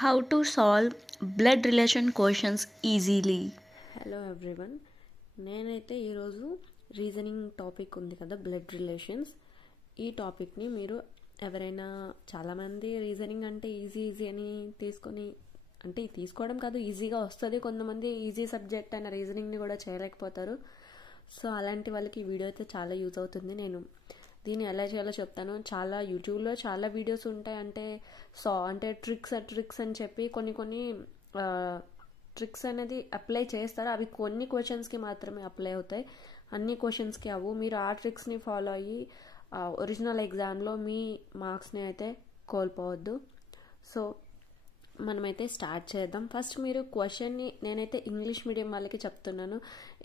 How to solve blood relation questions easily. Hello everyone, నేనైతే ఈరోజు reasoning topic ఉంది కదా, బ్లడ్ రిలేషన్స్. ఈ టాపిక్ని మీరు ఎవరైనా చాలామంది రీజనింగ్ అంటే ఈజీ అని తీసుకోవడం కాదు, ఈజీగా వస్తుంది. కొంతమంది ఈజీ సబ్జెక్ట్ అయిన రీజనింగ్ని కూడా చేయలేకపోతారు. సో అలాంటి వాళ్ళకి ఈ వీడియో అయితే చాలా యూజ్ అవుతుంది. నేను దీన్ని ఎలా చేయాలో చెప్తాను. చాలా యూట్యూబ్లో చాలా వీడియోస్ ఉంటాయి, అంటే ట్రిక్స్ అని చెప్పి కొన్ని ట్రిక్స్ అనేది అప్లై చేస్తారు. అవి కొన్ని క్వశ్చన్స్కి మాత్రమే అప్లై అవుతాయి, అన్ని క్వశ్చన్స్కి అవ్వు. మీరు ఆ ట్రిక్స్ని ఫాలో అయ్యి ఒరిజినల్ ఎగ్జామ్లో మీ మార్క్స్ని అయితే కోల్పోవద్దు. సో మనమైతే స్టార్ట్ చేద్దాం. ఫస్ట్ మీరు క్వశ్చన్ని నేనైతే ఇంగ్లీష్ మీడియం వాళ్ళకి చెప్తున్నాను.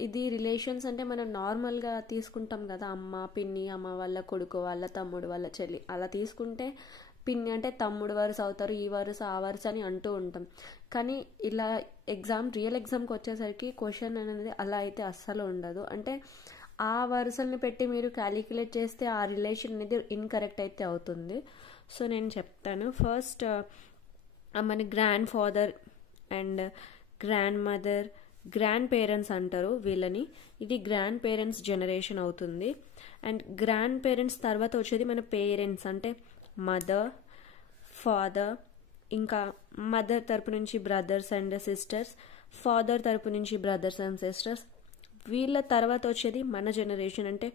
ఇది రిలేషన్స్ అంటే మనం నార్మల్గా తీసుకుంటాం కదా, అమ్మ పిన్ని, అమ్మ వాళ్ళ కొడుకు, వాళ్ళ తమ్ముడు, వాళ్ళ చెల్లి, అలా తీసుకుంటే పిన్ని అంటే తమ్ముడు వరుస అవుతారు, ఈ వరుస ఆ వరుస అని అంటూ ఉంటాం. కానీ ఇలా రియల్ ఎగ్జామ్కి వచ్చేసరికి క్వశ్చన్ అనేది అలా అయితే అస్సలు ఉండదు. అంటే ఆ వరుసల్ని పెట్టి మీరు క్యాలిక్యులేట్ చేస్తే ఆ రిలేషన్ అనేది ఇన్కరెక్ట్ అయితే అవుతుంది. సో నేను చెప్తాను. ఫస్ట్ మన grand father and grand mother, grand parents అంటారు వీళ్ళని. ఇది గ్రాండ్ పేరెంట్స్ జనరేషన్ అవుతుంది. అండ్ గ్రాండ్ పేరెంట్స్ తర్వాత వచ్చేది మన పేరెంట్స్, అంటే మదర్, ఫాదర్, ఇంకా మదర్ తరపు నుంచి బ్రదర్స్ అండ్ సిస్టర్స్, ఫాదర్ తరపు నుంచి బ్రదర్స్ అండ్ సిస్టర్స్. వీళ్ళ తర్వాత వచ్చేది మన జనరేషన్, అంటే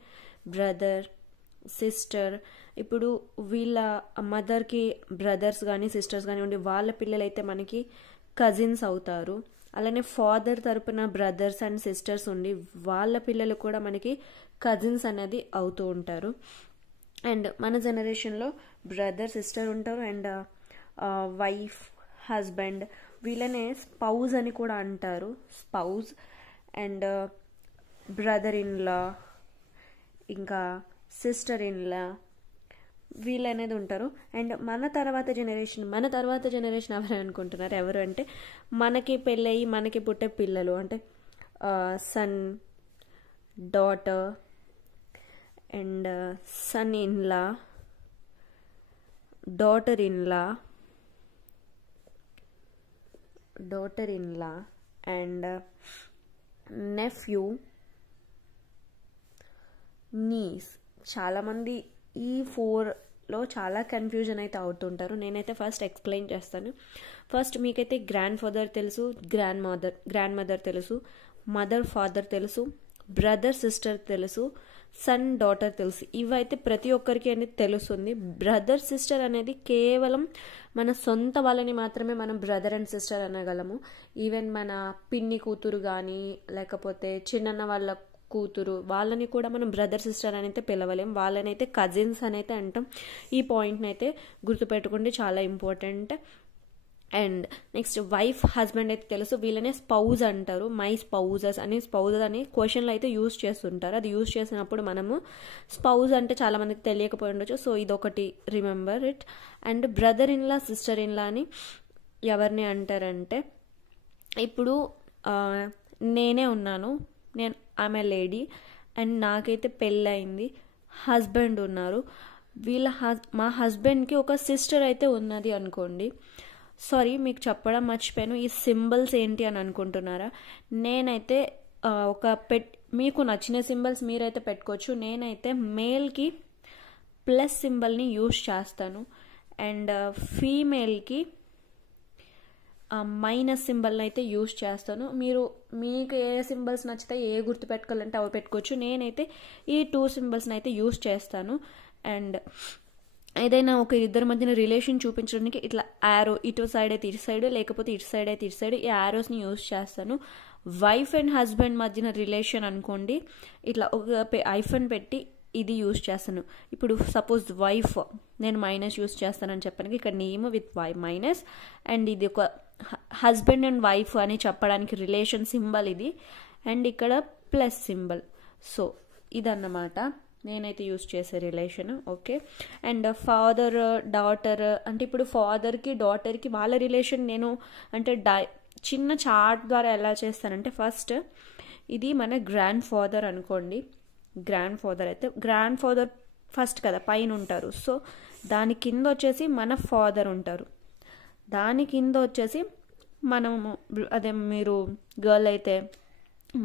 బ్రదర్, సిస్టర్. ఇప్పుడు వీళ్ళ మదర్కి బ్రదర్స్ కానీ సిస్టర్స్ కానీ ఉండి వాళ్ళ పిల్లలైతే మనకి కజిన్స్ అవుతారు. అలానే ఫాదర్ తరపున బ్రదర్స్ అండ్ సిస్టర్స్ ఉండి వాళ్ళ పిల్లలు కూడా మనకి కజిన్స్ అనేది అవుతూ ఉంటారు. అండ్ మన జనరేషన్లో బ్రదర్, సిస్టర్ ఉంటారు. అండ్ వైఫ్, హస్బెండ్, వీళ్ళనే స్పౌజ్ అని కూడా అంటారు, spouse. And brother in law, ఇంకా సిస్టర్ ఇన్ లా, వీళ్ళు అనేది ఉంటారు. అండ్ మన తర్వాత జనరేషన్ ఎవరు అనుకుంటున్నారు? ఎవరు అంటే మనకి పెళ్ళయి మనకి పుట్టే పిల్లలు, అంటే son, daughter and son in law, daughter in law and nephew, nieces. చాలామంది ఈ 4లో చాలా కన్ఫ్యూజన్ అయితే అవుతుంటారు. నేనైతే ఫస్ట్ ఎక్స్ప్లెయిన్ చేస్తాను. ఫస్ట్ మీకైతే గ్రాండ్ ఫాదర్ తెలుసు, గ్రాండ్ మదర్ తెలుసు, మదర్ ఫాదర్ తెలుసు, బ్రదర్ సిస్టర్ తెలుసు, సన్ డాటర్ తెలుసు. ఇవైతే ప్రతి ఒక్కరికి అనేది తెలుస్తుంది. బ్రదర్ సిస్టర్ అనేది కేవలం మన సొంత వాళ్ళని మాత్రమే మనం బ్రదర్ అండ్ సిస్టర్ అనగలము. ఈవెన్ మన పిన్ని కూతురు కానీ లేకపోతే చిన్నన్న వాళ్ళ కూతురు, వాళ్ళని కూడా మనం బ్రదర్ సిస్టర్ అని అయితే పిలవలేం, వాళ్ళని అయితే కజిన్స్ అని అయితే అంటాం. ఈ పాయింట్ని అయితే గుర్తుపెట్టుకోండి, చాలా important. And next wife, husband అయితే తెలుసు, వీళ్ళనే స్పౌజ్ అంటారు. మై స్పౌజెస్ అని క్వశ్చన్లో అయితే యూజ్ చేస్తుంటారు. అది యూజ్ చేసినప్పుడు మనము స్పౌజ్ అంటే చాలా మందికి తెలియకపోయి ఉండొచ్చు. సో ఇదొకటి remember it. And brother in law, sister in law అని ఎవరిని అంటారంటే, ఇప్పుడు నేనే ఉన్నాను, ఆమె లేడీ, అండ్ నాకైతే పెళ్ళయింది, హస్బెండ్ ఉన్నారు. మా హస్బెండ్కి ఒక సిస్టర్ అయితే ఉన్నది అనుకోండి. సారీ, మీకు చెప్పడం మర్చిపోయాను. ఈ సింబల్స్ ఏంటి అని అనుకుంటున్నారా? నేనైతే మీకు నచ్చిన సింబల్స్ మీరైతే పెట్టుకోవచ్చు. నేనైతే మేల్కి ప్లస్ సింబల్ని యూజ్ చేస్తాను, అండ్ ఫీమేల్కి మైనస్ సింబల్ని అయితే యూజ్ చేస్తాను. మీకు ఏ సింబల్స్ నచ్చితే ఏ గుర్తు పెట్టుకోవాలంటే అవి పెట్టుకోవచ్చు. నేనైతే ఈ 2 సింబల్స్ని అయితే యూజ్ చేస్తాను. అండ్ ఏదైనా ఒక ఇద్దరి మధ్యన రిలేషన్ చూపించడానికి ఇట్లా యారో, ఇటు సైడ్ అయితే ఇటు సైడ్, లేకపోతే ఇటు సైడ్ అయితే ఇటు సైడ్, ఈ యారోస్ని యూజ్ చేస్తాను. వైఫ్ అండ్ హస్బెండ్ మధ్యన రిలేషన్ అనుకోండి, ఇట్లా ఒక ఐఫన్ పెట్టి ఇది యూజ్ చేస్తాను. ఇప్పుడు సపోజ్ వైఫ్, నేను మైనస్ యూజ్ చేస్తానని చెప్పడానికి ఇక్కడ name with Y minus, and ఇది ఒక హస్బెండ్ అండ్ వైఫ్ అని చెప్పడానికి రిలేషన్ సింబల్ ఇది, అండ్ ఇక్కడ ప్లస్ సింబల్. సో ఇదన్నమాట నేనైతే యూజ్ చేసే relation. Okay. And father, daughter, అంటే ఇప్పుడు ఫాదర్కి డాటర్కి వాళ్ళ రిలేషన్ నేను అంటే చిన్న చార్ట్ ద్వారా ఎలా చేస్తానంటే, ఫస్ట్ ఇది మన గ్రాండ్ ఫాదర్ అనుకోండి. గ్రాండ్ ఫాదర్ ఫస్ట్ కదా పైన ఉంటారు. సో దాని కింద వచ్చేసి మన ఫాదర్ ఉంటారు. దాని కింద వచ్చేసి మనము అదే మీరు గర్ల్ అయితే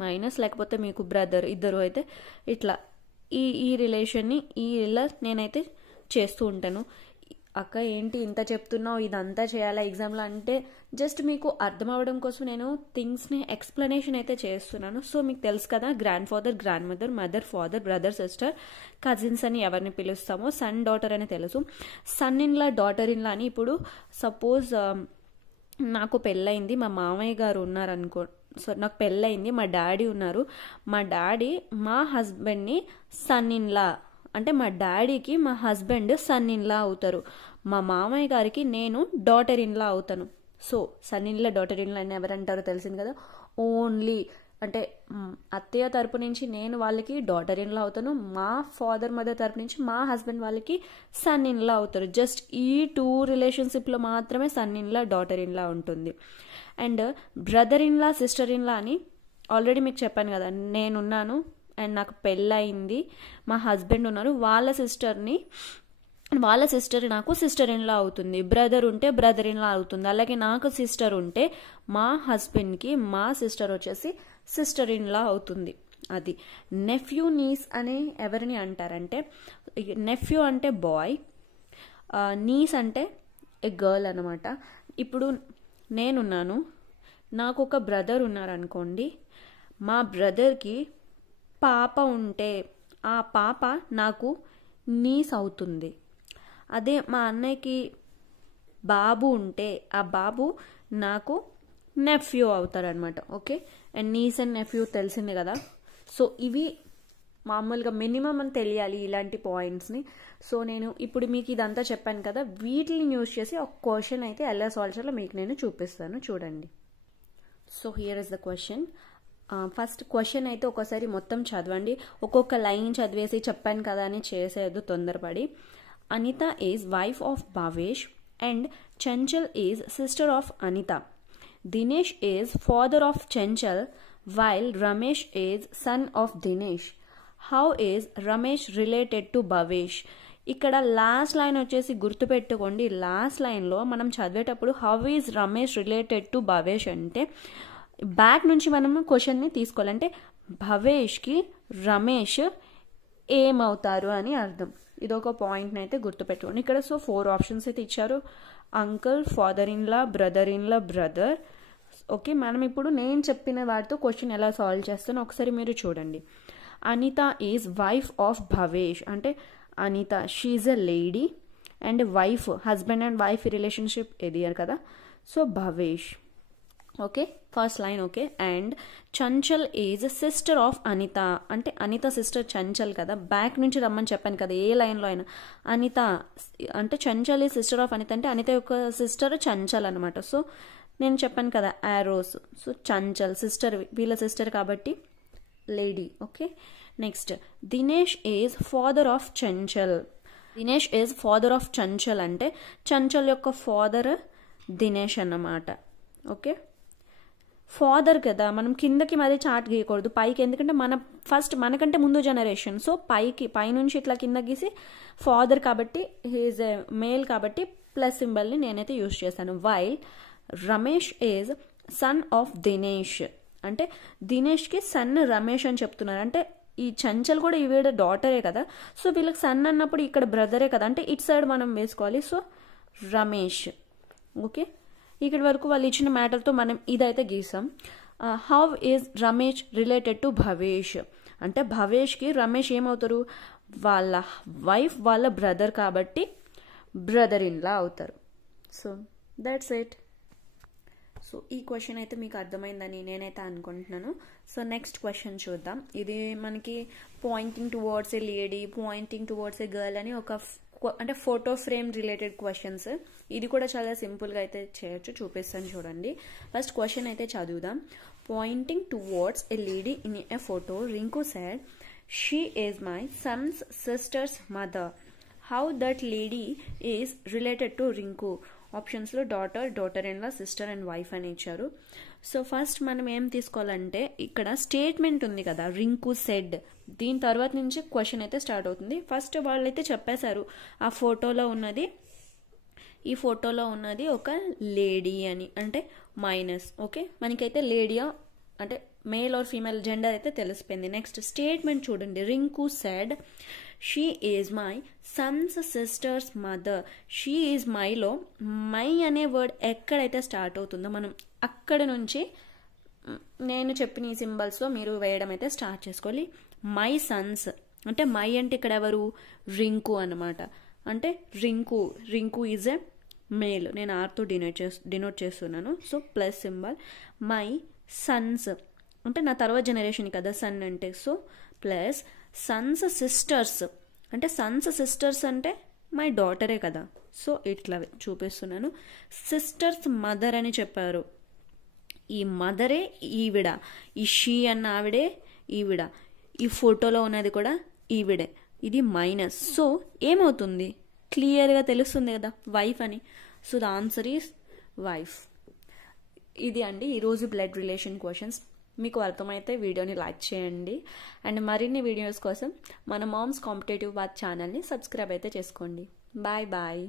మైనస్, లేకపోతే మీకు బ్రదర్ ఇద్దరు అయితే ఇట్లా ఈ రిలేషన్ని ఇలా నేనైతే చేస్తూ ఉంటాను. అక్క ఏంటి ఇంత చెప్తున్నావు, ఇదంతా చేయాలా ఎగ్జామ్లో అంటే జస్ట్ మీకు అర్థం అవ్వడం కోసం నేను థింగ్స్ని ఎక్స్ప్లెనేషన్ అయితే చేస్తున్నాను. సో మీకు తెలుసు కదా, grand father, grand mother, mother, father, brother, sister, cousins అని ఎవరిని పిలుస్తామో, సన్, డాటర్ అని తెలుసు. సన్ ఇన్లా, డాటర్ ఇన్లా అని ఇప్పుడు సపోజ్ నాకు పెళ్ళయింది, మా మామయ్య గారు ఉన్నారనుకో, సో నాకు పెళ్ళయింది, మా డాడీ ఉన్నారు, మా డాడీ మా హస్బెండ్ని సన్ ఇన్లా అంటే మా డాడీకి మా హస్బెండ్ సన్ ఇన్లా అవుతారు, మా మామయ్య గారికి నేను డాటర్ ఇన్లా అవుతాను. So son in law, daughter in law అని ఎవరంటారో తెలిసింది కదా. ఓన్లీ అంటే అత్తయ్య తరపు నుంచి నేను వాళ్ళకి డాటర్ ఇన్లా అవుతాను, మా ఫాదర్ మదర్ తరపు నుంచి మా హస్బెండ్ వాళ్ళకి సన్ ఇన్లా అవుతారు. జస్ట్ ఈ 2 రిలేషన్షిప్లో మాత్రమే సన్ ఇన్లా, డాటర్ ఇన్లా ఉంటుంది. And brother in-law, sister in-law అని ఆల్రెడీ మీకు చెప్పాను కదా, నేనున్నాను అండ్ నాకు పెళ్ళయింది, మా హస్బెండ్ ఉన్నారు, వాళ్ళ సిస్టర్ నాకు సిస్టర్ ఇన్లా అవుతుంది. బ్రదర్ ఉంటే బ్రదర్ ఇన్లా అవుతుంది. అలాగే నాకు సిస్టర్ ఉంటే మా హస్బెండ్కి మా సిస్టర్ వచ్చేసి సిస్టర్ ఇన్లా అవుతుంది. అది నెఫ్యూ, నీస్ అని ఎవరిని అంటారంటే, నెఫ్యూ అంటే బాయ్, నీస్ అంటే ఏ గర్ల్ అనమాట. ఇప్పుడు నేనున్నాను, నాకు ఒక బ్రదర్ ఉన్నారనుకోండి, మా బ్రదర్కి పాప ఉంటే ఆ పాప నాకు నీస్ అవుతుంది. అదే మా అన్నయ్యకి బాబు ఉంటే ఆ బాబు నాకు నెఫ్యూ అవుతారనమాట. Okay, and niece and nephew తెలిసింది కదా. సో ఇవి మామూలుగా మినిమం అని తెలియాలి ఇలాంటి పాయింట్స్ని. సో నేను ఇప్పుడు మీకు ఇదంతా చెప్పాను కదా, వీటిని యూజ్ చేసి ఒక క్వశ్చన్ అయితే ఎలా సాల్వ్ చేయాలో మీకు నేను చూపిస్తాను, చూడండి. So here is the question. First question అయితే ఒకసారి మొత్తం చదవండి, ఒక్కొక్క లైన్ చదివేసి చెప్పాను కదా అని చేసేది తొందరపడి. Anita is wife of Bhavesh and Chanchal is sister of Anita. Dinesh is father of Chanchal while Ramesh is son of Dinesh. How is Ramesh related to Bhavesh. ఇక్కడ లాస్ట్ లైన్ వచ్చేసి గుర్తుపెట్టుకోండి, లాస్ట్ లైన్లో మనం చదివేటప్పుడు how is Ramesh related to Bhavesh అంటే బ్యాక్ నుంచి మనం క్వశ్చన్ని తీసుకోవాలంటే భవేష్కి రమేష్ ఏమవుతారు అని అర్థం. ఇదొక పాయింట్ని అయితే గుర్తుపెట్టుకోండి. ఇక్కడ సో 4 ఆప్షన్స్ అయితే ఇచ్చారు, uncle, father in law, brother in-law, brother. Okay, మనం ఇప్పుడు నేను చెప్పిన వాటితో క్వశ్చన్ ఎలా సాల్వ్ చేస్తానో ఒకసారి మీరు చూడండి. Anita is wife of Bhavesh అంటే Anita she a lady and wife, husband and wife relationship ఎదిగారు కదా, so Bhavesh. Okay, first line okay. And Chanchal is sister of Anita అంటే అనిత సిస్టర్ చంచల్ కదా, బ్యాక్ నుంచి రమ్మని చెప్పాను కదా ఏ లైన్లో అయినా. అనిత అంటే Chanchal is sister of Anita అంటే అనిత యొక్క సిస్టర్ చంచల్ అనమాట. సో నేను చెప్పాను కదా యారోస్, సో చంచల్ సిస్టర్, వీళ్ళ సిస్టర్ కాబట్టి lady. Okay, next Dinesh is father of Chanchal. Dinesh is father of Chanchal అంటే చంచల్ యొక్క ఫాదర్ దినేష్ అన్నమాట. ఓకే, ఫాదర్ కదా, మనం కిందకి మరి చాట్ గీయకూడదు, పైకి, ఎందుకంటే మన ఫస్ట్ మనకంటే ముందు జనరేషన్. సో పైనుంచి ఇట్లా కింద గీసి ఫాదర్ కాబట్టి హీఈస్ ఏ మేల్ కాబట్టి ప్లస్ సింబల్ని నేనైతే యూజ్ చేశాను. While Ramesh is son of Dinesh అంటే దినేష్కి సన్ రమేష్ అని చెప్తున్నారు. అంటే ఈ చంచల్ కూడా ఈవిడ డాటరే కదా, సో వీళ్ళకి సన్ అన్నప్పుడు ఇక్కడ బ్రదరే కదా, అంటే ఇటు సైడ్ మనం వేసుకోవాలి. సో రమేష్. ఓకే, ఇక్కడ వరకు వాళ్ళు ఇచ్చిన మ్యాటర్తో మనం ఇదైతే గీసాం. How is Ramesh related to Bhavesh అంటే భవేష్కి రమేష్ ఏమవుతారు, వాళ్ళ వైఫ్ వాళ్ళ బ్రదర్ కాబట్టి బ్రదర్ ఇన్లా అవుతారు. So that's it. సో ఈ క్వశ్చన్ అయితే మీకు అర్థమైందని నేనైతే అనుకుంటున్నాను. సో నెక్స్ట్ క్వశ్చన్ చూద్దాం. ఇది మనకి Poynting towards a lady, Poynting towards A girl అని ఒక అంటే ఫోటో ఫ్రేమ్ రిలేటెడ్ క్వశ్చన్స్. ఇది కూడా చాలా సింపుల్గా అయితే చేయొచ్చు, చూపిస్తాను చూడండి. ఫస్ట్ క్వశ్చన్ అయితే చదువుదాం. Pointing towards a lady in a photo, Rinku said she is my son's sister's mother. How that lady is related to Rinku. ఆప్షన్స్లో daughter, daughter in law, sister and wife అని ఇచ్చారు. సో ఫస్ట్ మనం ఏం తీసుకోవాలంటే ఇక్కడ statement ఉంది కదా, రింకు సెడ్, దీని తర్వాత నుంచి క్వశ్చన్ అయితే స్టార్ట్ అవుతుంది. ఫస్ట్ వాళ్ళైతే చెప్పేశారు ఆ ఫోటోలో ఉన్నది ఈ ఫోటోలో ఉన్నది ఒక లేడీ అని, అంటే మైనస్. ఓకే, మనకైతే లేడీయా అంటే మేల్ ఆర్ ఫీమేల్ జెండర్ అయితే తెలిసిపోయింది. నెక్స్ట్ స్టేట్మెంట్ చూడండి. Rinku said she is my son's sister's mother. She is మైలో మై అనే వర్డ్ ఎక్కడైతే స్టార్ట్ అవుతుందో మనం అక్కడ నుంచి నేను చెప్పిన ఈ సింబల్స్లో మీరు వేయడం అయితే స్టార్ట్ చేసుకోవాలి. మై సన్స్ అంటే మై అంటే ఇక్కడ ఎవరు? రింకు అనమాట. అంటే రింకు ఈజ్ ఎ మేల్. నేను ఆర్తో డినోట్ చేస్తున్నాను. So plus symbol. My Sons అంటే నా తర్వాత జనరేషన్ కదా సన్ అంటే. సో ప్లస్ సన్స్ సిస్టర్స్ అంటే సన్స్ సిస్టర్స్ అంటే మై డాటరే కదా. సో ఇట్లా చూపిస్తున్నాను. సిస్టర్స్ మదర్ అని చెప్పారు. ఈ మదరే ఈవిడ. ఈ షీ అన్న ఆవిడే ఈవిడ. ఈ ఫోటోలో ఉన్నది కూడా ఈవిడే. ఇది మైనస్. సో ఏమవుతుంది? క్లియర్గా తెలుస్తుంది కదా వైఫ్ అని. So the answer is wife. ఇది అండి ఈరోజు బ్లడ్ రిలేషన్ క్వశ్చన్స్. మీకు అర్థమైతే వీడియోని లైక్ చేయండి. అండ్ మరిన్ని వీడియోస్ కోసం మన మామ్స్ కాంపిటేటివ్ బాత్ ఛానల్ని సబ్స్క్రైబ్ అయితే చేసుకోండి. Bye bye.